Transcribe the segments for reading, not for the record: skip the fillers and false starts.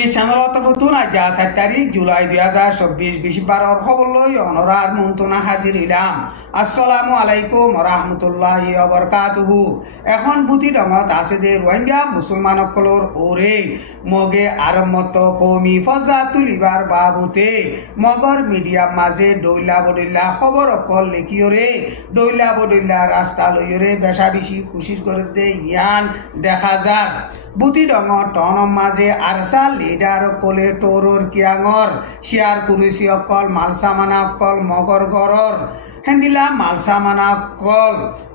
নিউজ চ্যানেলত নতুন আজ 7 তাৰিখ জুলাই 2024 বিশবাৰৰ খবৰলৈ অনৰাৰ মন্তনা হাজিৰ ইলাম। আসসালামু আলাইকুম ৰাহমাতুল্লাহি ওয়া বাৰাকাতুহু। এখন বুটি ডঙত আছে দে ৰোহিঙ্গা মুসলমানসকলৰ ওৰে মগে আৰম্ভত কমি ফজা তুলিবাৰ বাবুতে মগৰ মিডিয়া মাঝে দৈলা বদৈলা খবৰ অকল লেকিয়ৰে দৈলা বদৈলা ৰাস্তা লৈৰে বেশা বেশি কোশিশ কৰে দে ইয়ান দেখা যায়। বুটি ডঙৰ টনৰ মাঝে আৰসা লিডাৰ কলে টৰৰ কিয়াঙৰ শেয়াৰ কৰিছি অকল মালসামানা অকল মগৰ গৰৰ হেন্দিলা মালসামানা কল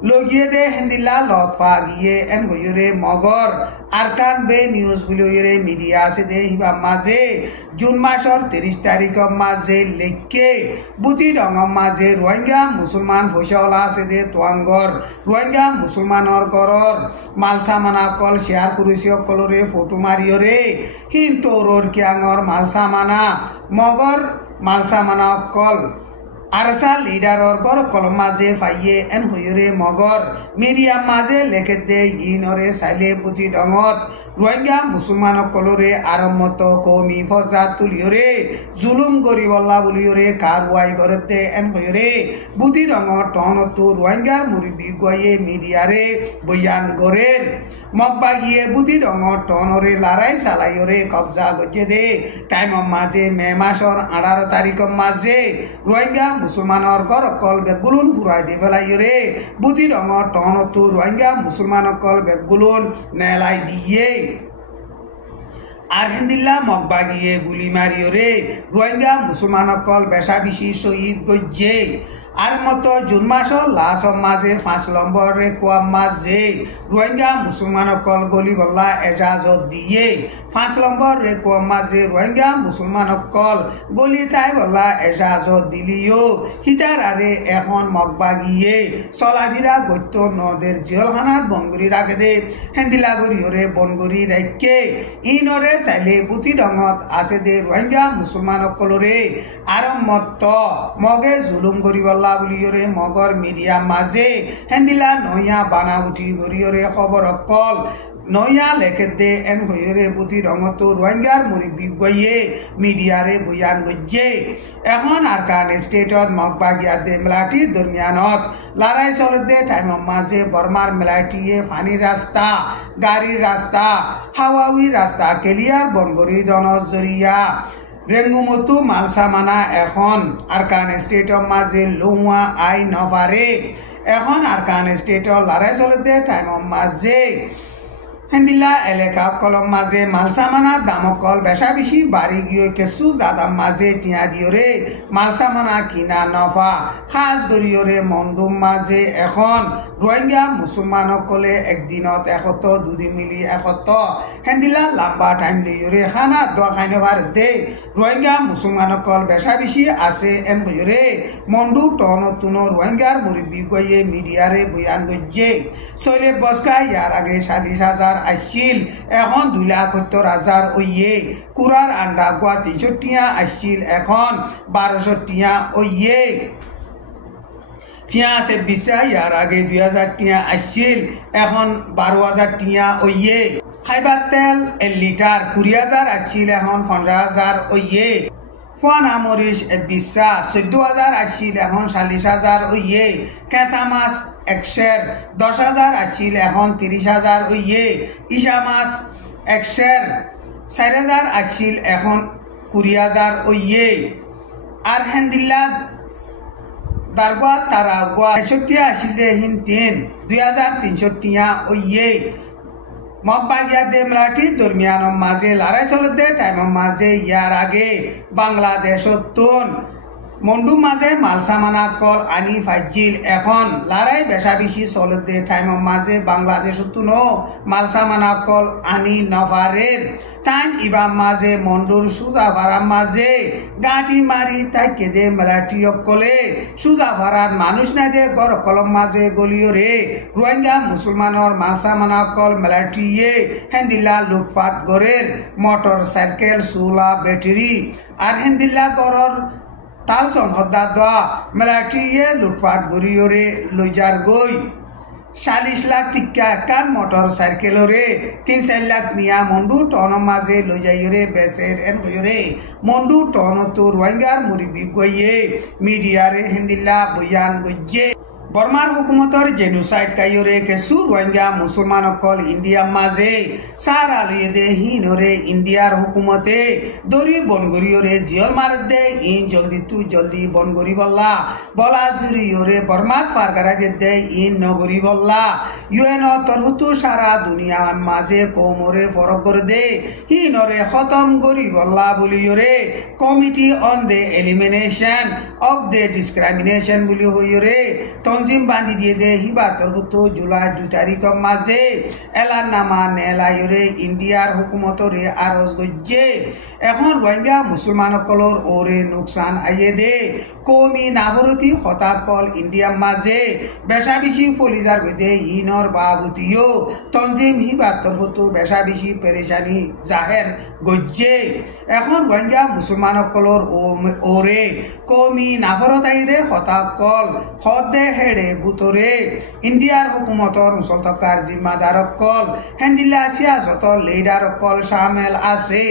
লগিয়ে দে হেন্দিলা লতফা গিয়ে এন গয়রে মগর আরকান বে নিউজ বুলিয়রে মিডিয়া আছে দে হিবা মাঝে জুন মাসর 30 তারিখর মাঝে লেখকে বুতি ডঙর মাঝে রোহিঙ্গা মুসলমান ফসলা আছে দে তোয়াঙ্গর রোহিঙ্গা মুসলমানর গরর মালসামানা কল শেয়ার করেছি অকলরে ফটো মারিয়রে হিন্টোরর কিয়াঙর মালসামানা মগর মালসামানা কল আরসা লিডারর গর কল মাঝে ফাইয়ে এন হইরে মগর মিডিয়া মাঝে লেখে দে ইনরে সাইলে বুতি ডঙত রোহিঙ্গা মুসলমান কলরে আরম্মত কৌমি ফজা তুলিয়রে জুলুম গরিবল্লা বলিয়রে কারওয়াই করতে এন হইরে বুতি ডঙত টনতো রোহিঙ্গার মুরিবি গয়ে মিডিয়ারে বয়ান গরের মগবাগিয়ে বুতি ডঙর টনরে লড়াই চালাইরে কবজা গজে দে টাইমৰ মাঝে মে মাসর 18 তারিখর মাঝে রোহিঙ্গা মুসলমানর গরকল বেগুলুন ফুরাই দি ফেলাইরে বুতি ডঙর টনতো রোহিঙ্গা মুসলমানকল বেগুলুন নেলাই দিয়ে আর হেন্দিল্লা মগবাগিয়ে গুলি মারিয়রে রোহিঙ্গা মুসলমানকল বেশা বেশি শহীদ গজ্জে আর মতো জুন মাসর লাস্টর মাঝে 5 নম্বরে কোয়া মাঝে রোহিঙ্গা মুসলমানকল গলি বল্লা এজাজত দিয়ে 5 নম্বর রে কোয়া মাঝে রোহিঙ্গা মুসলমানকল গলি তাই বল্লা এজাজত দিলিও হিতার আরে এখন মগবাগিয়ে চলাভিরা গত্য নদের জেলখানাত বনগুড়ি রাখে দে হেন্দিলা গরিয়রে বনগুড়ি রাখে ইনরে চাইলে বুতি ডঙত আছে দে রোহিঙ্গা মুসলমানকলরে আরম্মত মগে জুলুম গরিবল্লা বুলিয়রে মগর মিডিয়া মাঝে হেন্দিলা নয়া বানা উঠি গরিয়রে খবর অকল নয়া লেখে দে এন হইরে বুতি রঙত রোহিঙ্গার মুরিবি গইয়ে মিডিয়ারে বয়ান গজ্জে এখন আরকান স্টেটত মগবাগিয়া দে মেলাটি দরমিয়ানত লড়াই চলতে টাইমৰ মাঝে বর্মার মেলাটিয়ে ফানি রাস্তা গাড়ির রাস্তা হাওয়াউই রাস্তা কেলিয়ার বনগরি দনজ জরিয়া রেঙ্গুমতো মালসামানা এখন আরকান স্টেটর মাঝে লোয়া আই নভারে এখন আরকান স্টেটর লড়াই চলতে টাইমৰ মাঝে হেন্দিল্লা এলাকা কলম মাঝে মালসামানা দামকল বেশা বেশি বাড়ি গিয়ে কিছু জাদাম মাঝে টিয়া দিয়রে মালসামানা কিনা নফা খাস গরিয়রে মন্ডুম মাঝে এখন রোহিঙ্গা মুসলমানকলে একদিনত 100 দুদিন মিলি 100 হেন্দিল্লা লম্বা টাইম দিয়রে খানা দোয়া খাইনবার দে রোহিঙ্গা মুসলমানকল বেশা বেশি আছে এন বইরে মন্ডু টনতুন রোহিঙ্গার মুরিবি গয়ে মিডিয়ারে বয়ান গজ্জে সৈলে বসকা ইয়ার আগে 40,000 আসছিল এখন 2,70,000 ওইয়ে কুরার আন্ডা গুয়া 300 টিয়া আসছিল এখন 1200 টিয়া ওইয়ে ফিয়াসে বিশা ইয়ার আগে 2,000 টিয়া আসছিল এখন 12,000 টিয়া ওইয়ে খাইবার তেল 1 লিটার 20,000 আসছিল এখন 15,000 ওইয়ে ফোয়ান আমরিশ বিশা 14,000 আসছিল এখন 40,000 ওইয়ে কেঁচা মাছ 1 10,000 আসছিল এখন 30,000 ওইয়ে ইসা মাছ 1 4,000 আসছিল এখন 20,000 ওইয়ে আর হেন্দিল্লা দারগা তারা গুয়া 61 আসছিল হিন 2,300 টিয়া ওইয়ে মগবাগিয়া দে মেলাটি দৰমিয়ানৰ মাঝে লড়াই চলতে টাইমৰ মাঝে ইয়ার আগে বাংলাদেশত মন্ডু মাঝে মালসামানা কল আনি ফাইজিল এখন লড়াই বেশা বেশি চলতে টাইমৰ মাঝে বাংলাদেশত মালসামানা কল আনি নভারের টাইম ইবাম মাঝে মন্ডুর সুজা ভাড়া মাঝে গাঁটি মারি তাই কেদে মেলাটি অকলে সুজা ভাড়ার মানুষ না দে গর কলম মাঝে গলিয়রে রোহিঙ্গা মুসলমানর মালসামানা কল মেলাটিয়ে হেন্দিল্লা লুটপাট গরের মোটর সাইকেল চুলা ব্যাটারি আর হেন্দিল্লা গরর তাল সংহদা দোয়া মেলাটিয়ে লুটপাট গরিয়রে লইজার গই 40 লাখ টিকা কান মোটর সাইকেলরে 3-4 লাখ নিয়া মন্ডু টন মাঝে লই যাইরে বেসের এন কইরে মন্ডু টন তো রোহিঙ্গার মুরিবি গইয়ে মিডিয়ারে হিন্দিলা বয়ান গইয়ে বর্মার হুকুমতর জেনোসাইড কাইরে কেসু রোহিঙ্গা মুসলমান অকল ইন্ডিয়া মাঝে সারা লইয়ে দে হিনরে ইন্ডিয়ার হুকুমতে দরি বনগরিয়রে জিয়ল মার দে ইন জলদি বনগরি বল্লা বলা জুরিয়রে বর্মাত ফারগারা যে দে ইন নগরি বল্লা ইউএন তরহুতু সারা দুনিয়ার মাঝে কোমরে ফরক করে দে হিনরে খতম গরি বল্লা বলিয়রে committee on the elimination of the discrimination বলি হইরে তঞ্জিম বান্ধি দিয়ে দে হিবা তরহুতু জুলাই 2 তারিখ মাঝে এলান নামা নেলাইরে ইন্ডিয়ার হুকুমতরে আরজ গজ্জে এখন রোহিঙ্গা মুসলমান কলর ওরে নুকসান আইয়ে দে কমি নাগরতি হতাকল ইন্ডিয়া মাঝে বেশা বেশি ফলিজার গদে ইনর বাবুতিও তঞ্জিম হিবা তরহুতু বেশা বেশি পেরেশানি জাহের গজ্জে এখন রোহিঙ্গা মুসলমান কলর ওরে কমি নাগরত আইদে হতাকল হদে হেড়ে বুতরে ইন্ডিয়ার হুকুমতর মুসলতকার জিম্মাদার কল হেন্দিল্লা সিয়াসতর লিডার কল শামেল আছে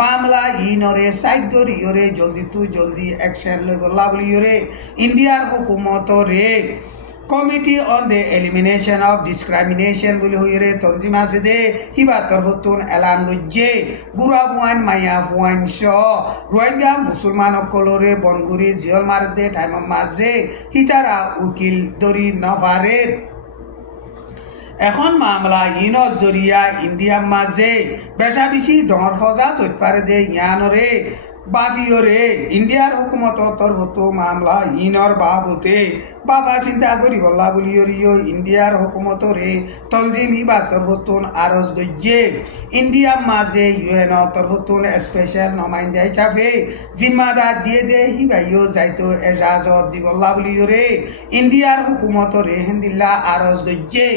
মামলা ইনরে সাইড গরিয়রে জলদি অ্যাকশন লই বল্লা বলিয়রে ইন্ডিয়ার হুকুমতরে committee on the elimination of discrimination বলি হইরে তঞ্জিম আছে দে হিবা তরফতুন এলান গজ্জে গুড়া ফুয়ান মাইয়া ফুয়ান শ রোহিঙ্গা মুসলমান কলরে বনগুরি জিয়ল মার দে টাইম মাঝে হিতারা উকিল দরি নভারের এখন মামলা ইনর জরিয়া ইন্ডিয়া মাঝে বেশা বেশি ডর ফজা তৈপারে দে ইয়ানরে বাফিওরে ইন্ডিয়ার হুকুমত তরফতো মামলা ইনর বাবতে বাবা চিন্তা করি বল্লা বলিও ইন্ডিয়ার হুকুমতরে তঞ্জিম হিবা তরফতুন আরজ গজ্জে ইন্ডিয়া মাঝে ইউএন তরফতুন স্পেশাল নমাইন্দা হিসাবে জিম্মাদার দিয়ে দে হিবাইও যাইতো এজাজত দি বল্লা বলিওরে ইন্ডিয়ার হুকুমতরে হিন্দিল্লা আরজ গজ্জে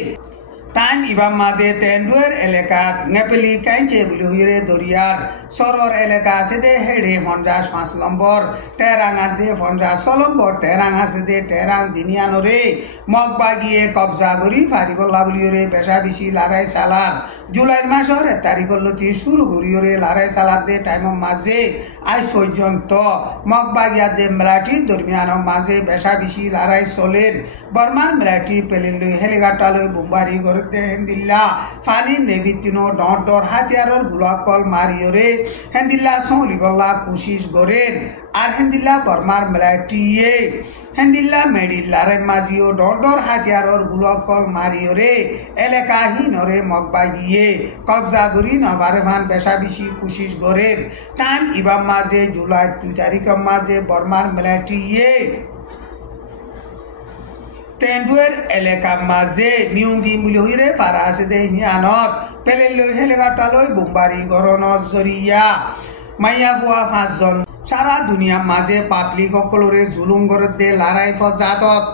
টাইম ইবাম মাদে তেন্ডুয়ের এলাকাত নেপেলি কাইঞ্চে বলি হইরে দরিয়ার সরর এলাকা আছে দে হেড়ে ৫ নম্বর টেরাঙা দে ৫ নম্বর টেরাং আছে দে টেরাং দিনিয়ানরে মগবাগিয়ে কবজা করি ফারিবল্লা বলিওরে পেশা বেশি লড়াই সালার জুলাই মাসের 1 তারিখর লতি শুরু করিওরে লড়াই সালার দে টাইম মাঝে আজ পর্যন্ত মগবাগিয়া দে মেলাটি দরমিয়ান মাঝে পেশা বেশি লড়াই চলের বর্মার মেলাটি পেলিল হেলিকপ্টার বোমবারি করে হেন্দিল্লা ফানি নেভিতিনো ডর হাতিয়ারর গুলাকল মারিয়রে হেন্দিল্লা সহলিবল্লা কোশিশ গরের আর হেন্দিল্লা বর্মার মেলাটিয়ে হেন্দিল্লা মেডিল্লারে মাঝিও ডর হাতিয়ারর গুলাকল মারিয়রে এলাকাহীনরে মগবাগিয়ে কবজা করি নভারে ভান বেশা বেশি কোশিশ গরের টান ইবাম মাঝে জুলাই 2 তারিখ মাঝে বর্মার মেলাটিয়ে তেন্ডুয়ের এলাকা মাঝে নিউন্দি মুলি হইরে পারা আছে দে হিয়ানত পেলে লই হেলিকপ্টার লই বোমবারি গরন জরিয়া মাইয়া ফুয়া 5 জন সারা দুনিয়া মাঝে পাবলিক সকলরে জুলুম করে দে লড়াই ফজাতত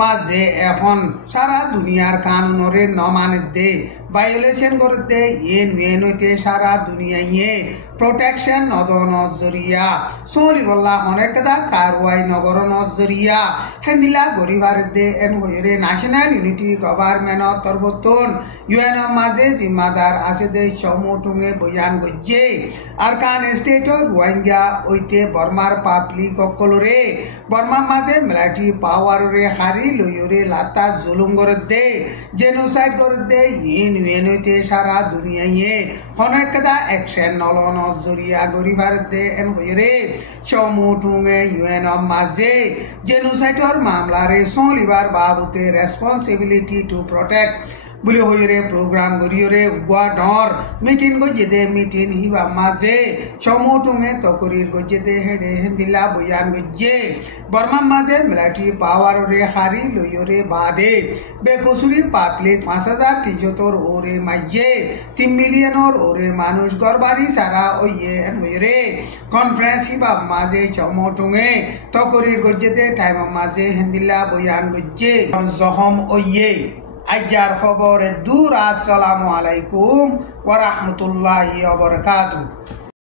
মাঝে এখন সারা দুনিয়ার কানুনরে নমানে দে ভায়োলেশন করে দে ইয়ে নইতে সারা দুনিয়ায় প্রোটেকশন নদন জরিয়া সোলি বল্লা অনেকদা কারওয়াই নগর নজরিয়া হেন্দিলা গরিবার দে এন হইরে ন্যাশনাল ইউনিটি গভর্নমেন্ট তরফতুন ইউএন মাঝে জিম্মাদার আছে দে সমুটুঙে বয়ান গজ্জে আর কান স্টেট রোহিঙ্গা ওইতে বর্মার পাবলিক সকলরে বর্মা মাঝে মিলিটারি পাওয়ারে হারি লইরে লাতা জুলুম করে দে জেনোসাইড করে দে ইউএন হইতে সারা দুনিয়ায় অনেকদা অ্যাকশন নলন জরিয়া গরিবার দে এন হইরে সমুটুঙে ইউএন মাঝে জেনোসাইডর মামলারে সলিবার বাবতে রেসপন্সিবিলিটি টু প্রটেক্ট বলি হইরে প্রোগ্রাম গরিয়রে গুয়াডর মিটিং গজেদে মিটিং হিবা মাঝে সমুটুঙে তকরির গজেদে হেডে হেন্দিলা বয়ান গজ্জে বর্মা মাঝে মিলিটারি পাওয়ারে হারি লইরে বাদে বেকসুরি পাবলিক ৫,৩৭০ ওরে মাইয়ে 3 মিলিয়নের ওরে মানুষ গরবারি সারা ওইয়ে হইরে কনফারেন্স হিবা মাঝে সমুটুঙে তকরির গজেদে টাইম মাঝে হেন্দিলা বয়ান গজ্জে জখম ওইয়ে আইজার খবরে দূর। আসসালামু আলাইকুম ওয়া রাহমাতুল্লাহি ওয়া বারাকাতুহু।